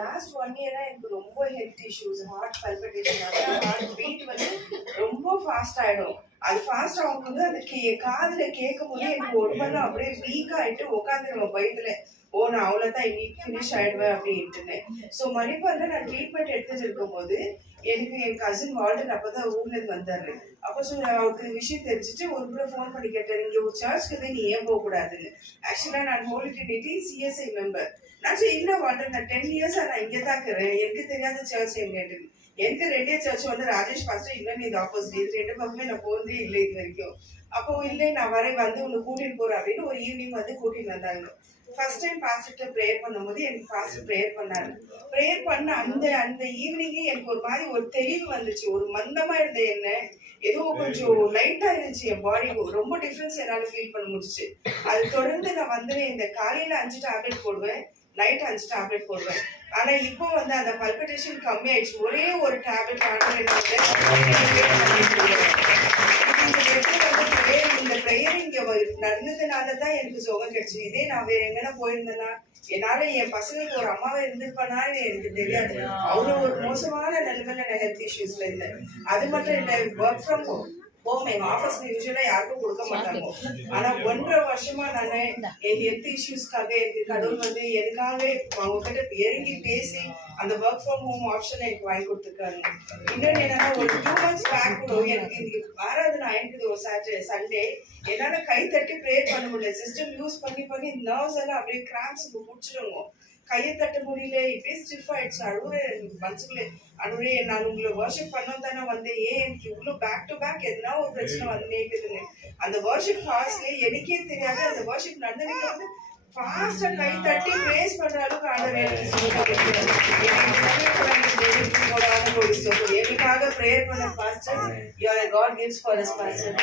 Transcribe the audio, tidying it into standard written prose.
Last 1 இயரா எனக்கு ரொம்ப health issues, heart palpitation, heart beat வந்து ரொம்ப ஃபாஸ்ட் ஆயிடும். அது ஃபாஸ்ட் ஆகும்போது அந்த காதுல கேட்கும் போது எனக்கு உடம்பெல்லாம் அப்படியே வீக் ஆயிட்டு உட்காந்துருவேன் பயத்துல. ஓ நான் அவ்வளோதான் இன்னைக்கு ஃபினிஷ் ஆயிடுவேன் அப்படின்ட்டுன்னு. ஸோ மணிப்பாலில் நான் ட்ரீட்மெண்ட் எடுத்துட்டு இருக்கும்போது எனக்கு என் கசின் வால்டன் அப்பதான் ஊர்ல இருந்து வந்தாரு. அப்போ அவருக்கு விஷயம் தெரிஞ்சுட்டு ஒரு கூட ஃபோன் பண்ணி கேட்டாரு, இங்க ஒரு சர்ச்சுக்கு நீ ஏன் போக கூடாதுன்னு. ஆக்சுவலா நான் ஹோலி ட்ரினிட்டி சிஎஸ்ஐ மெம்பர். நான் இல்ல வால்டன், நான் 10 இயர்ஸா நான் இங்கே தான் இருக்கிறேன், எனக்கு தெரியாத சர்ச் எங்க. எனக்கு 2 சர்ச் வந்து ராஜேஷ் பாஸ்டர், இன்னும் இது ஆப்போசிட், இது 2 பக்கமே நான் போனதே இல்லை இது வரைக்கும். அப்போ இல்லை நான் வந்து உன்னை கூட்டிட்டு போறேன் அப்படின்னு ஒரு ஈவினிங் வந்து கூட்டிட்டு வந்தாங்க. ஃபர்ஸ்ட் டைம் பாஸ்டர்கிட்ட ப்ரேயர் பண்ணும்போது எனக்கு பாஸ்டர் ப்ரேயர் பண்ணாரு. ப்ரேயர் பண்ண அந்த ஈவினிங்கே எனக்கு ஒரு மாதிரி ஒரு தெளிவு வந்துச்சு. ஒரு மந்தமா இருந்த என்ன ஏதோ கொஞ்சம் லைட்டா இருந்துச்சு, என் பாடி ரொம்ப டிஃபரன்ஸ் என்னால ஃபீல் பண்ண முடிஞ்சிச்சு. அது தொடர்ந்து நான் வந்து இந்த காலையில 5 டேப்லெட் போடுவேன், நைட் 5 டேப்லெட் போடுவேன். ஆனா இப்போ வந்து அந்த பல்பிட்டேஷன் கம்மி ஆயிடுச்சு. ஒரே ஒரு டேப்லெட் இந்த ப்ரேயர் இங்க நடந்ததுனாலதான் எனக்கு சுகம் கிடைச்சு. இதே நான் வேற எங்கன்னா போயிருந்தேன்னா என்னால என் பசங்களுக்கு ஒரு அம்மாவை இருந்திருப்பானான்னு எனக்கு தெரியாது. அவ்வளவு ஒரு மோசமான நிலைமையில நான் ஹெல்த் இஷ்யூஸ்ல இருந்தேன். அது மட்டும் இல்ல, ஒர்க் ஃப்ரம் ஹோம் எங்க ஆபீஸ்ல யூஸ்வலா யாருக்கும் கொடுக்க மாட்டாங்க. ஆனா 1.5 வருஷமா நானு என் ஹெல்த் இஷ்யூஸ்க்காக எனக்கு கடவுள் வந்து எனக்காக அவங்க கிட்ட இறங்கி பேசி அந்த ஒர்க் ஃப்ரம் ஹோம் ஆப்ஷன் எனக்கு வாங்கி கொடுத்துருக்காங்க. இன்னொன்னு என்னன்னா, ஒரு 2 months பேக் கூட எனக்கு இன்னைக்கு ஆராதனை ஆயிடுது ஒரு சாட்டர்டே சண்டே, என்னால கை தட்டி ப்ரேயர் பண்ண முடியல. சிஸ்டம் யூஸ் பண்ணி நர்வ்ஸ் எல்லாம் அப்படியே கிராம்ஸ் முடிச்சிடுங்க, கையை தட்ட முடியல, இப்படியே ஸ்டிஃப் ஆயிடுச்சு. அழுவுற மனசுக்குள்ளே அழுவுறே, நான் உங்களை வர்ஷிப் பண்ண தானே வந்தேன், ஏன் எனக்கு இவ்வளவு பேக் டு பேக் எதுனா ஒரு பிரச்சனை வந்து நேக்குதுங்க. அந்த வர்ஷிப் ஹார்ஸ்ல எனக்கே தெரியாது, அந்த வர்ஷிப் நடந்தவங்க வந்து ஃபாஸ்டா கை தட்டி பிரேஸ் பண்ற அளவுக்கு எனக்காக ப்ரேயர் பண்ண pastor, you are a God gives for us pastor.